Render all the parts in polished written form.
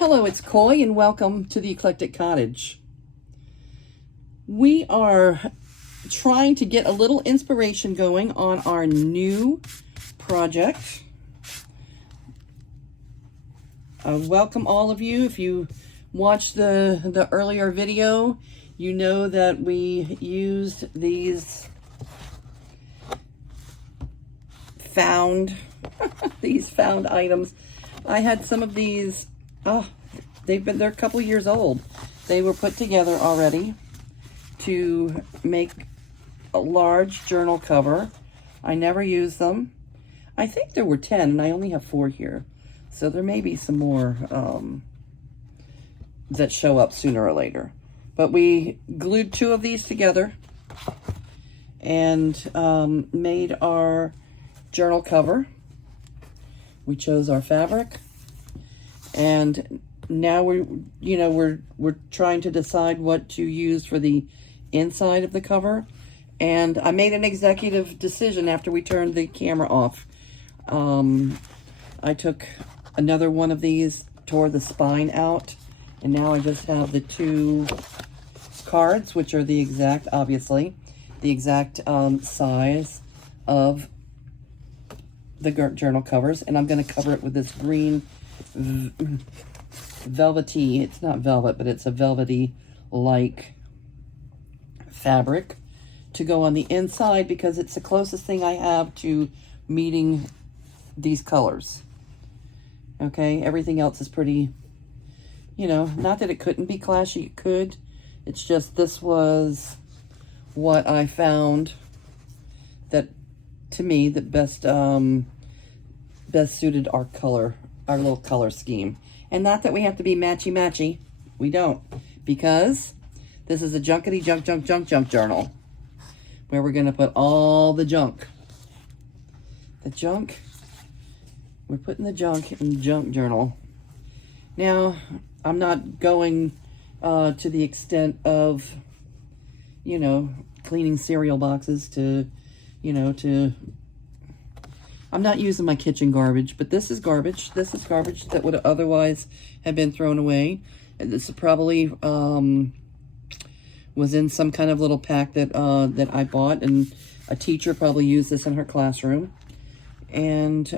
Hello, it's Coy, and welcome to the Eclectic Cottage. We are trying to get a little inspiration going on our new project. Welcome all of you. If you watched the earlier video, you know that we used these found items. I had some of these. They're a couple years old. They were put together already to make a large journal cover. I never used them. I think there were 10 and I only have 4 here. So there may be some more that show up sooner or later. But we glued 2 of these together and made our journal cover. We chose our fabric, and now we're trying to decide what to use for the inside of the cover. And I made an executive decision after we turned the camera off. I took another one of these, tore the spine out, and now I just have the 2 cards, which are the exact, obviously, the exact size of the journal covers. And I'm going to cover it with this green velvety, it's not velvet, but it's a velvety like fabric to go on the inside, because it's the closest thing I have to meeting these colors. Okay, everything else is pretty, not that it couldn't be clashy, it could. It's just this was what I found that, to me, that best suited our little color scheme. And not that we have to be matchy-matchy. We don't. Because this is a Junkity Junk journal, where we're going to put all the junk. The junk, we're putting the junk in the junk journal. Now, I'm not going to the extent of, cleaning cereal boxes I'm not using my kitchen garbage, but this is garbage. This is garbage that would otherwise have been thrown away. And this probably was in some kind of little pack that I bought, and a teacher probably used this in her classroom. And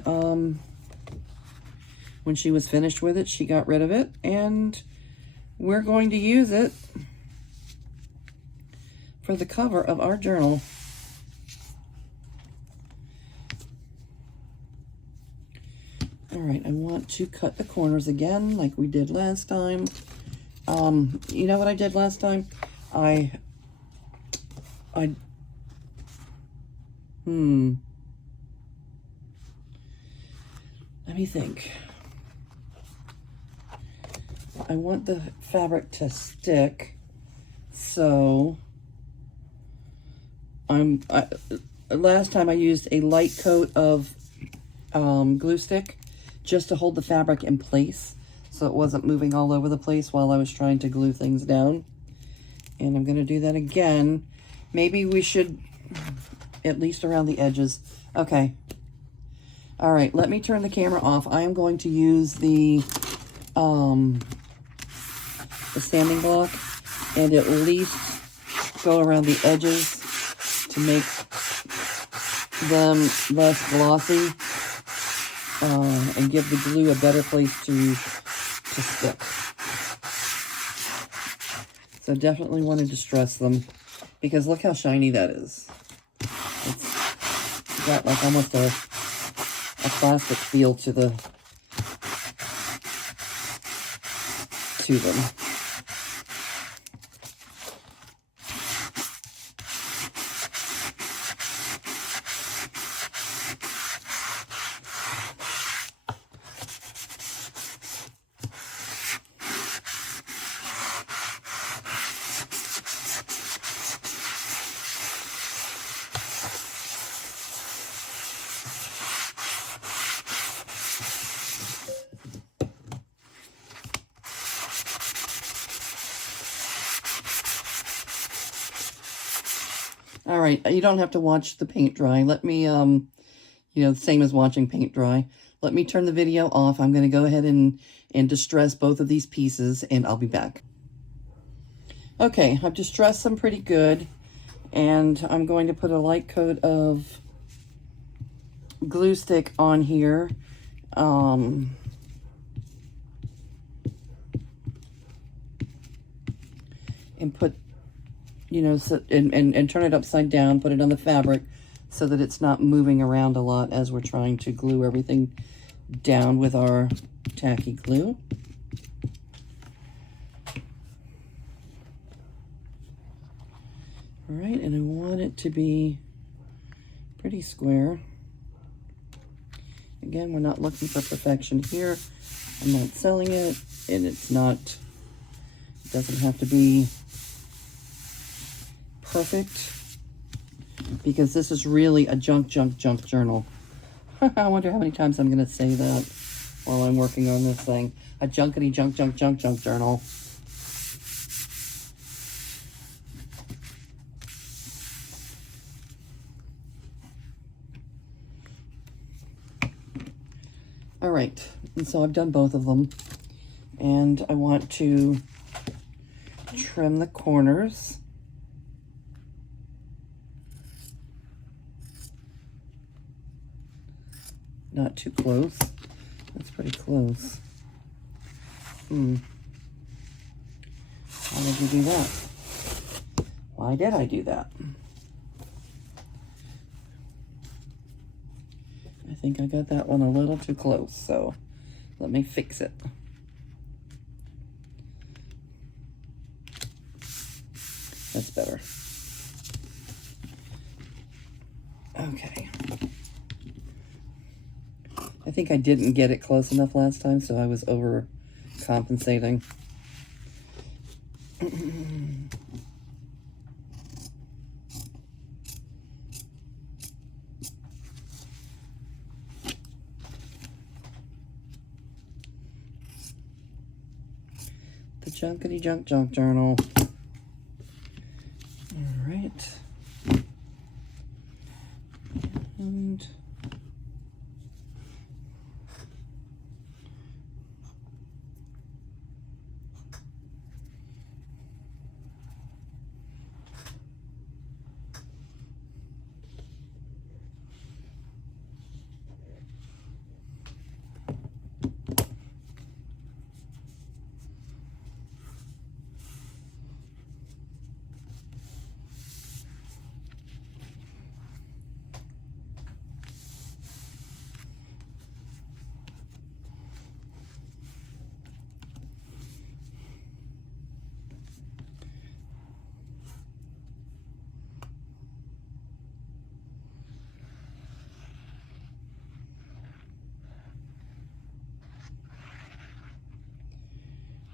when she was finished with it, she got rid of it, and we're going to use it for the cover of our journal. All right, I want to cut the corners again like we did last time. You know what I did last time? Let me think. I want the fabric to stick, so last time I used a light coat of glue stick just to hold the fabric in place so it wasn't moving all over the place while I was trying to glue things down. And I'm going to do that again. Maybe we should, at least around the edges. Okay. All right, let me turn the camera off. I am going to use the sanding block and at least go around the edges to make them less glossy. And give the glue a better place to stick. So definitely want to distress them, because look how shiny that is. It's got like almost a plastic feel to them. All right, you don't have to watch the paint dry. Let me, same as watching paint dry. let me turn the video off. I'm going to go ahead and distress both of these pieces, and I'll be back. Okay, I've distressed them pretty good, and I'm going to put a light coat of glue stick on here. And put, you know, so, and turn it upside down, put it on the fabric so that it's not moving around a lot as we're trying to glue everything down with our tacky glue. All right, and I want it to be pretty square. Again, we're not looking for perfection here. I'm not selling it, and it doesn't have to be perfect, because this is really a junk journal. I wonder how many times I'm going to say that while I'm working on this thing. A junkity junk journal. All right, and so I've done both of them, and I want to trim the corners. Not too close. That's pretty close. Why did you do that? Why did I do that? I think I got that one a little too close, so let me fix it. That's better. Okay. I think I didn't get it close enough last time, so I was overcompensating. The Junkity Junk journal. All right. And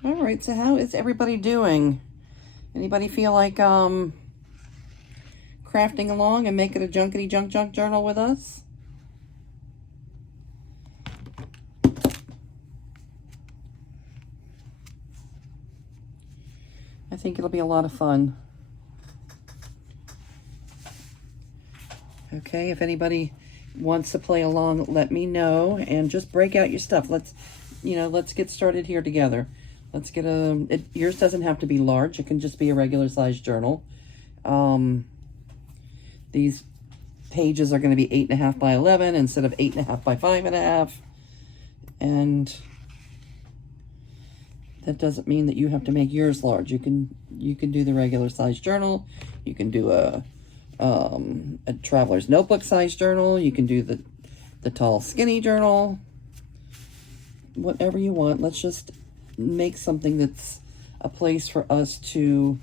all right, so how is everybody doing? Anybody feel like crafting along and making a Junkity Junk journal with us? I think it'll be a lot of fun. Okay, if anybody wants to play along, let me know, and just break out your stuff. Let's get started here together. Let's get yours doesn't have to be large. It can just be a regular size journal. These pages are going to be 8.5 by 11 instead of 8.5 by 5.5. And that doesn't mean that you have to make yours large. You can do the regular size journal. You can do a traveler's notebook size journal. You can do the tall skinny journal. Whatever you want. Let's just make something that's a place for us to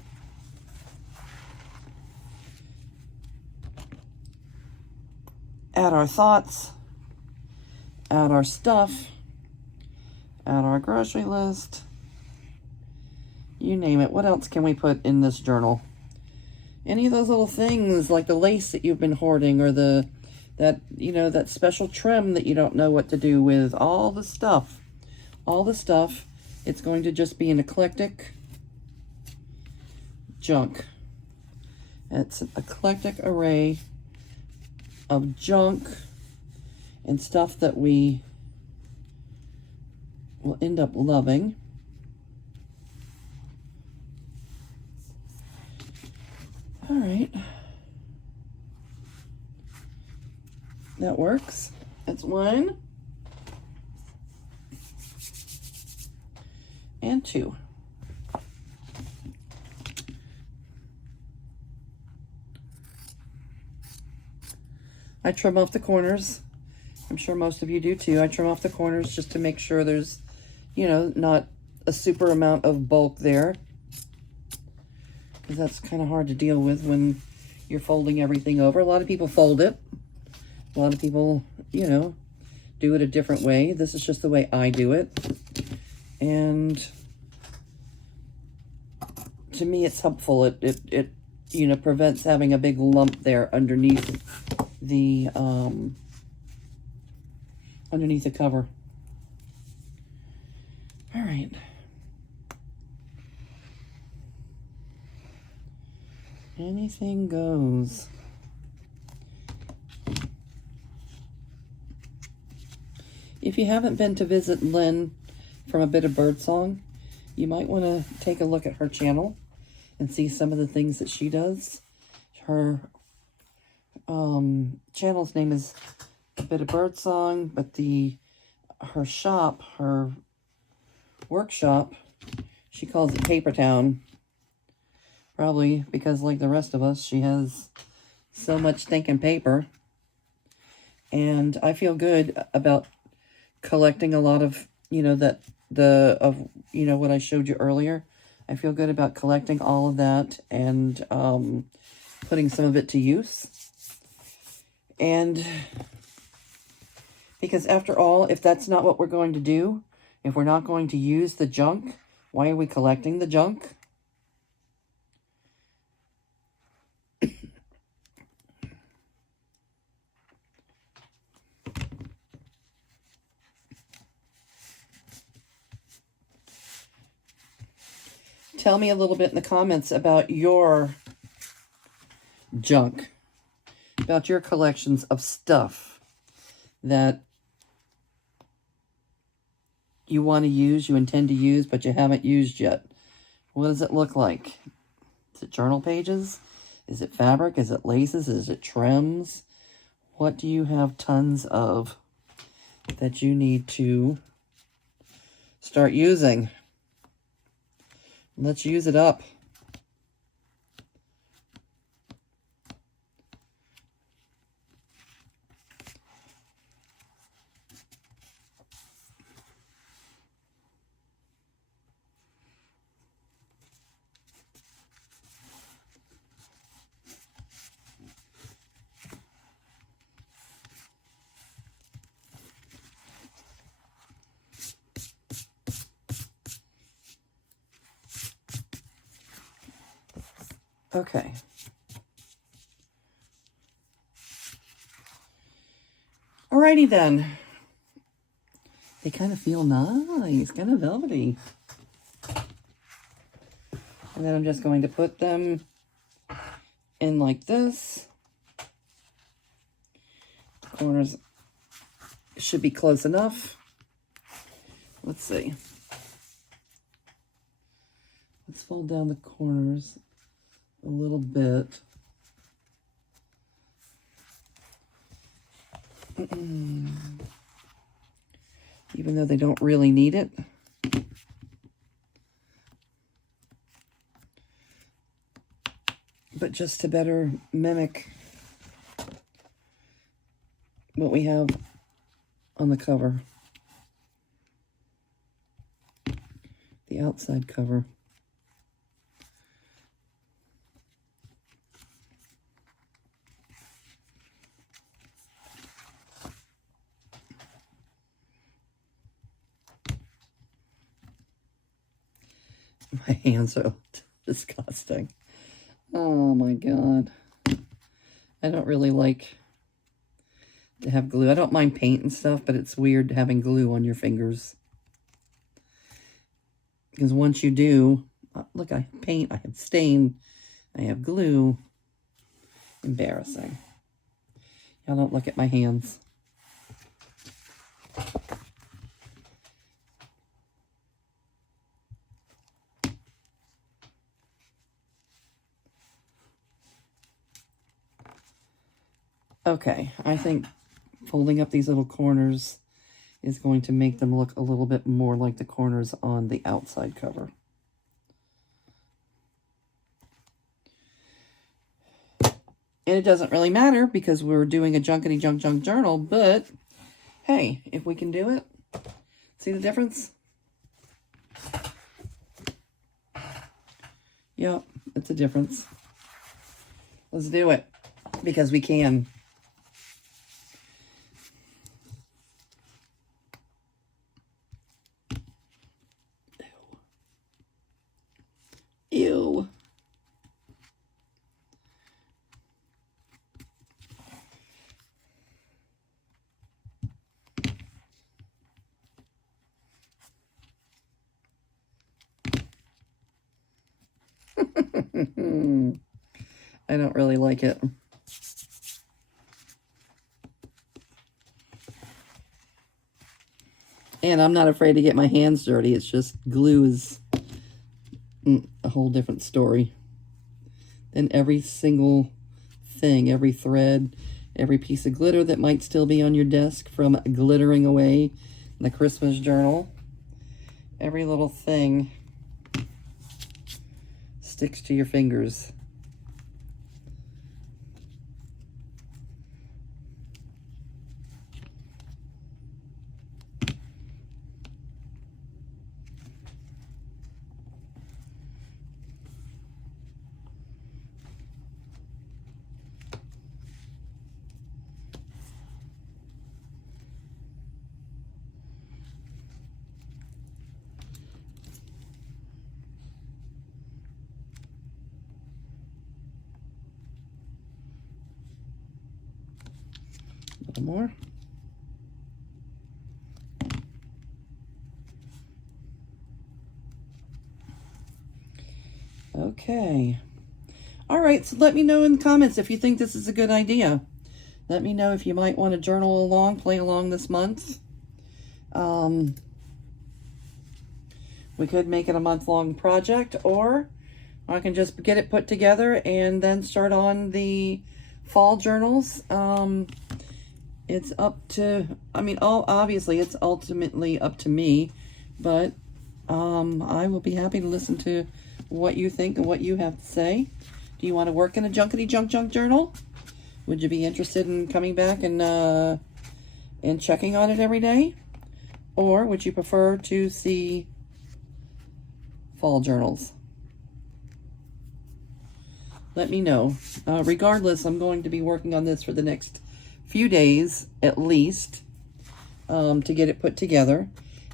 add our thoughts, add our stuff, add our grocery list, you name it. What else can we put in this journal? Any of those little things like the lace that you've been hoarding, or that special trim that you don't know what to do with. All the stuff. It's going to just be an eclectic junk. It's an eclectic array of junk and stuff that we will end up loving. All right. That works. That's 1 and 2. I trim off the corners. I'm sure most of you do too. I trim off the corners just to make sure there's, you know, not a super amount of bulk there. Because that's kind of hard to deal with when you're folding everything over. A lot of people fold it. A lot of people, you know, do it a different way. This is just the way I do it. And to me, it's helpful. It you know, prevents having a big lump there underneath the cover. All right. Anything goes. If you haven't been to visit Lynn from A Bit of Birdsong, you might want to take a look at her channel and see some of the things that she does. Her channel's name is A Bit of Birdsong, but her shop, her workshop, she calls it Paper Town. Probably because, like the rest of us, she has so much stinking paper. And I feel good about collecting a lot of, you know, you know, what I showed you earlier. I feel good about collecting all of that and putting some of it to use. And because after all, if that's not what we're going to do, if we're not going to use the junk, why are we collecting the junk? Tell me a little bit in the comments about your junk, about your collections of stuff that you want to use, you intend to use, but you haven't used yet. What does it look like? Is it journal pages? Is it fabric? Is it laces? Is it trims? What do you have tons of that you need to start using? Let's use it up. Okay. Alrighty then. They kind of feel nice, kind of velvety. And then I'm just going to put them in like this. The corners should be close enough. Let's see. Let's fold down the corners a little bit. Even though they don't really need it. But just to better mimic what we have on the cover. The outside cover. My hands are disgusting. Oh my God. I don't really like to have glue. I don't mind paint and stuff, but it's weird having glue on your fingers. Because once you do, look, I have paint, I have stain, I have glue. Embarrassing. Y'all don't look at my hands. Okay, I think folding up these little corners is going to make them look a little bit more like the corners on the outside cover. And it doesn't really matter because we're doing a Junkity Junk journal, but hey, if we can do it, see the difference? Yep, it's a difference. Let's do it because we can. Ew. I don't really like it. And I'm not afraid to get my hands dirty. It's just glue is a whole different story. Then every single thing, every thread, every piece of glitter that might still be on your desk from glittering away in the Christmas journal, every little thing sticks to your fingers. A little more. Okay. All right, so let me know in the comments if you think this is a good idea. Let me know if you might want to journal along, play along this month. We could make it a month-long project, or I can just get it put together and then start on the fall journals. It's up to, I mean, obviously it's ultimately up to me, but I will be happy to listen to what you think and what you have to say. Do you want to work in a Junkity Junk journal? Would you be interested in coming back and checking on it every day? Or would you prefer to see fall journals? Let me know. Regardless, I'm going to be working on this for the next few days at least to get it put together.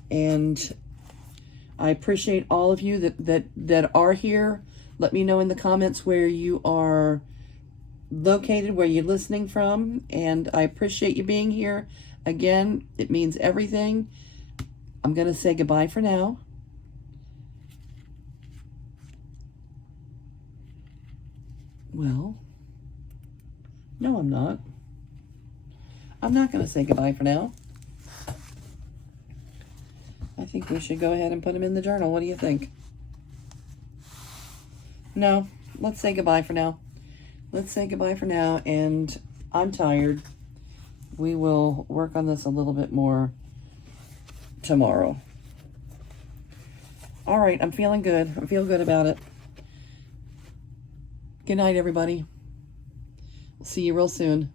And I appreciate all of you that are here. Let me know in the comments where you are located, where you're listening from, and I appreciate you being here. Again, it means everything. I'm going to say goodbye for now. Well, no, I'm not. I'm not going to say goodbye for now. I think we should go ahead and put them in the journal. What do you think? No, let's say goodbye for now. Let's say goodbye for now, and I'm tired. We will work on this a little bit more tomorrow. All right, I'm feeling good. I feel good about it. Good night, everybody. We'll see you real soon.